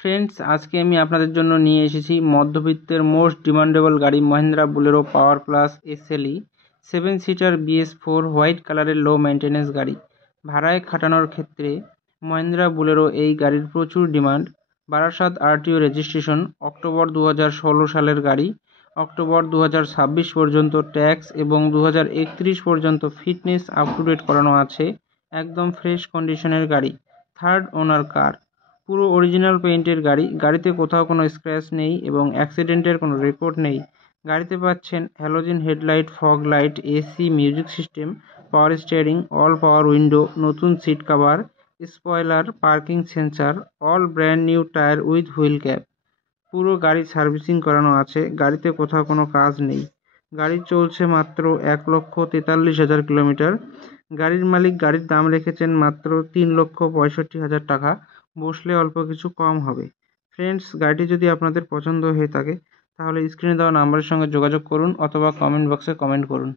Friends, আজকে আমি আপনাদের জন্য নিয়ে এসেছি মধ্যবিত্তের মোস্ট ডিমান্ডেবল গাড়ি Mahindra Bolero power plus SLE 7 seater BS4 white কালারের লো মেনটেন্যান্স গাড়ি। ভাড়ায় খাটানোর ক্ষেত্রে মহিন্দ্রা বুলেরো এই গাড়ির প্রচুর demand. Barasat RTO registration, October 2016 সালের গাড়ি। অক্টোবর 2026 পর্যন্ত ট্যাক্স এবং 2031 পর্যন্ত ফিটনেস আপ টু ডেট করানো আছে। একদম ফ্রেশ কন্ডিশনের গাড়ি, থার্ড ওনার কার, পুরো অরিজিনাল পেইন্টের গাড়ি। গাড়িতে কোথাও কোনো স্ক্র্যাচ নেই এবং অ্যাক্সিডেন্টের কোনো রেকর্ড নেই। গাড়িতে পাচ্ছেন halogen headlight, fog light, AC, music system, power steering, all power window, নতুন seat cover, spoiler, parking sensor, all brand new tyre with wheel cap. পুরো গাড়ি সার্ভিসিং করানো আছে। গাড়িতে কোথাও কোনো কাজ নেই। গাড়ি চলছে মাত্র 1,43,000 কিলোমিটার। গাড়ির মালিক গাড়ির দাম রেখেছেন মাত্র 3,65,000 টাকা। বসলে অল্প কিছু কম হবে। ফ্রেন্ডস, গাড়িটি যদি আপনাদের পছন্দ হয়ে থাকে তাহলে স্ক্রিনে দেওয়া নাম্বারের সঙ্গে যোগাযোগ করুন অথবা কমেন্ট বক্সে কমেন্ট করুন।